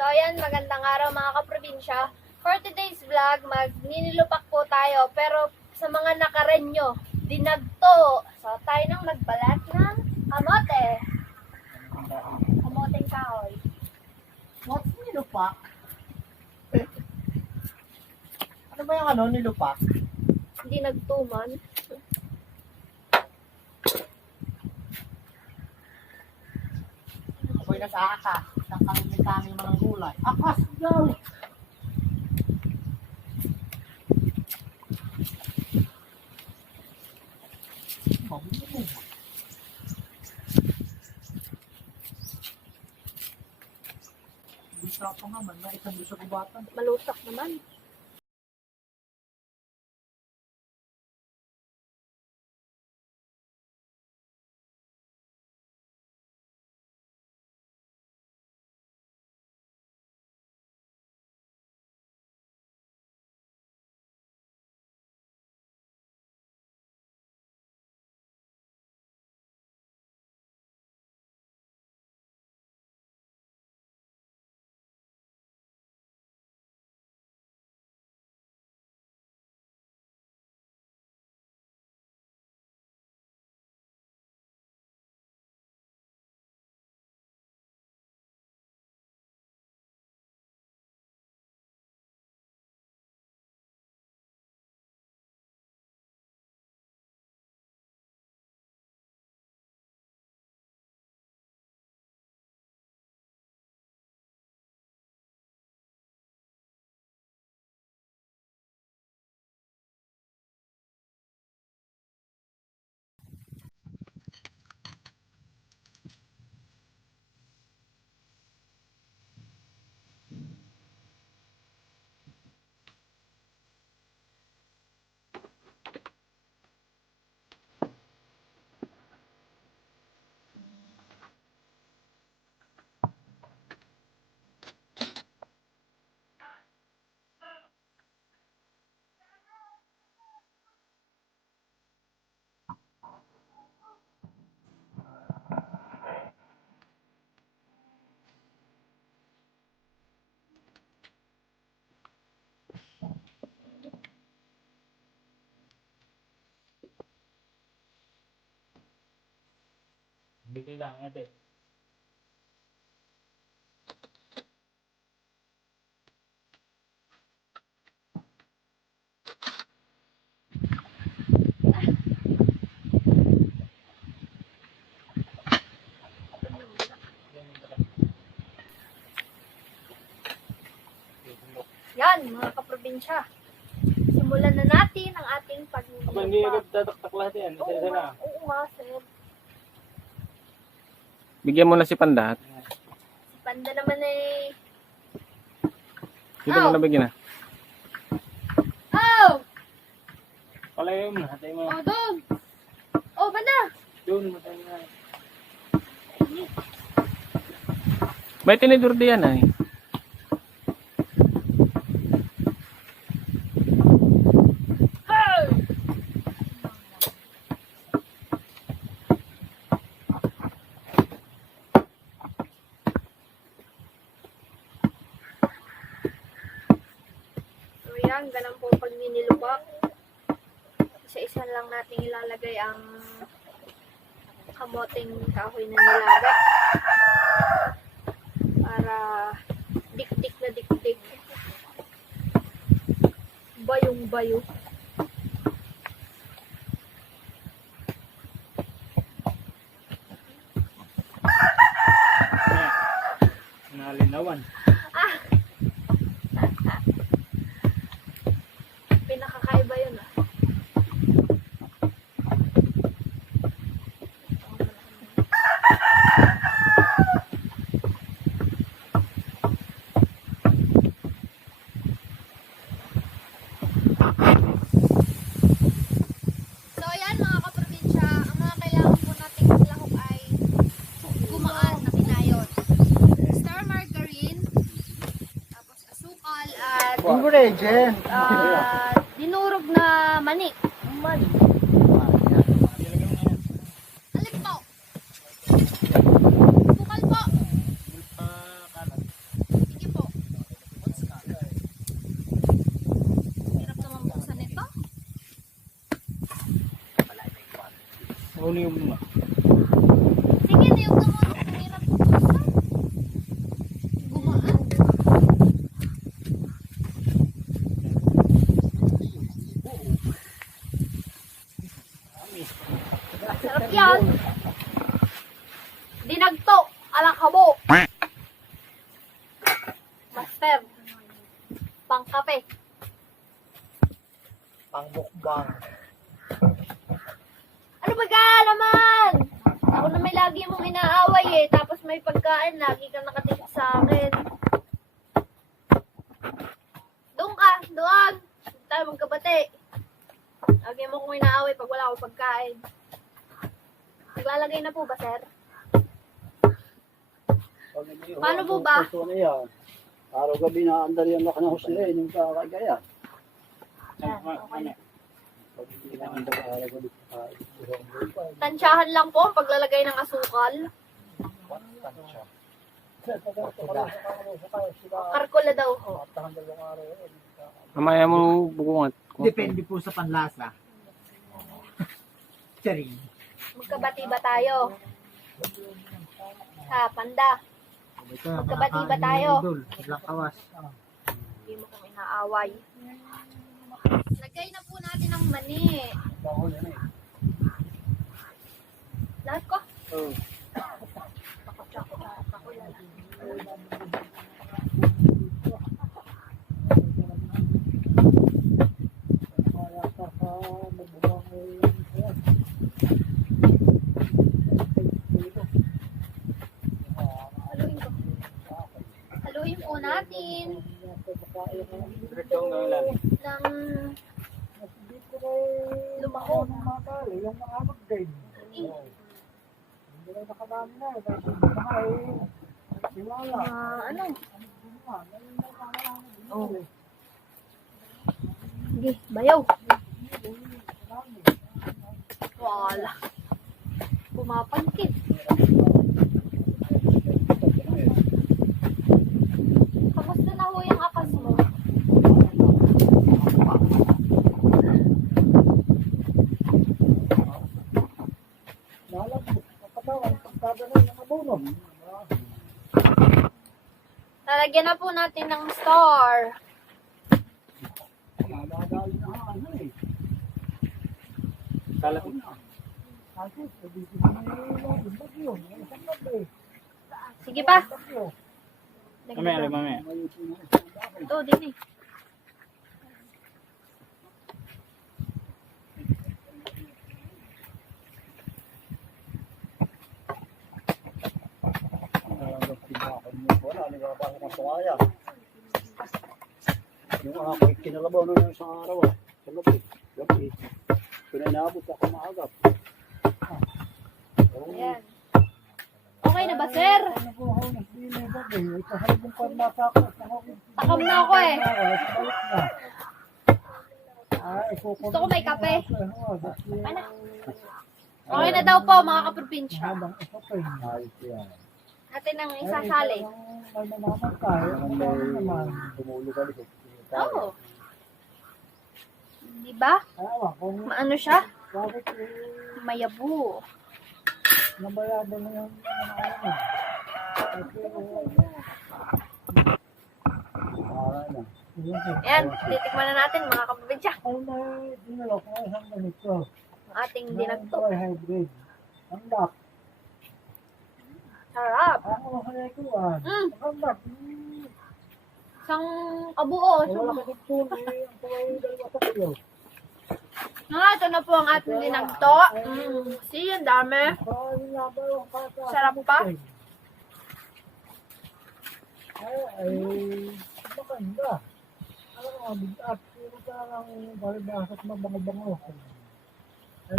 So ayan, magandang araw mga kaprobinsya. For today's vlog, magninilupak po tayo. Pero sa mga nakarenyo, dinagto. So tayo nang magbalat ng kamote. Kamoteng kahoy. What's nilupak? Ano ba yung nilupak? Hindi nagtuman. Ako'y nag-aaka. Ng kami mga gulay. Akas! Go! Bisa ko nga man na isang bisa kubatan. Malusak naman. Bigay lang ate. Yan, mga kaprobinsya. Simulan na natin ang ating Aba, hindi pagninilupak. tataktak lahat yan. Isa-isa na. Oo nga, sir. Bigyan mo na si Panda. Panda naman eh. Dito mo na bigyan na. Oh! Palayo mo. Hatay mo. Oh, doon! Oh, Panda! Doon, matay na. May tinidor diyan ay. Hey! So yan, ganun po pag ninilupak. Isa-isa lang natin ilalagay ang kamoteng kahoy na nilaga. Para dik-dik na dik-dik. Bayong-bayo. Nalinawan. Pinakakaiba yun ah. So ayan mga kaprobinsya, ang mga kailangan po nating lahok ay gumaan na pinayon. Star margarine, tapos asukal at Ingredient! dinurog na manik. Man. Alin po? Bukal po. Sige po. Huli yung mga. Sige, niyog na mo. Hirap po. Gumaan. Sarap yan. Dinagto. Alakabo. Master. Pangkape. Pangbukbang. Ano ba ka naman? Ako na may lagi mong inaaway eh. Tapos may pagkain, lagi kang nakatingin sa akin. Doon ka, doon. Hindi tayo magkabati. Lagi mo kong inaaway pag wala akong pagkain. Naglalagay na po ba, sir? Paano po ba? Araw-gabi na andar yan na kanahos nila eh, nung kakagaya. Yan, okay na. Pag hindi na andar araw-gabi Tansyahan lang po ang paglalagay ng asukal. Karkola daw ho. Mamaya mo bukungat. Depende po sa panlasa. Charing. Magkabati ba tayo? Ha, panda. Magkabati ba tayo? Iblang kawas. Hindi mo kong inaaway. Lagay na po natin ang mani. Lahat ko? Oo. Haluin ko. Haluin po natin Diretso ang ngalan. ng lumahok. Yung mga mag-game. Hindi na nakadami na. Ano? Oh. Sige, bayaw. Wala. Pumapangkit. Kamusta na ho yung akas mo? Lalagyan na po natin ng star. Kalat. Sige pa. Mamaya, mamaya. Ito, din eh. Yung ako, kinalabaw na yung isang araw ah. Sa gabi. Gabi. Pinainabot ako maagap. Ayan. Okay na ba, sir? Takam na ako eh. Gusto ko may kape. Ano? Okay na daw po, mga kaprobinsya. Atin ang isasali. Oo. Di ba? Maano siya? Mayabo. Nabayabon na yung Ayan, titikman na natin mga kaprobinsya. Ay, may dinalo ko ay isang ganito. Ang ating dinagto. Ay hybrid. Ang lap. Sarap. Ang mga ko ah. Ang lap. Isang kabuo. Wala ka dito eh. Ang kaway dalawa sa kayo. Ito na po ang ating dinagto. See, ang dami. Sarap pa. Ay, maganda. Alam mo, bigat. Puro ka lang balibasat mabango-bango. Ay,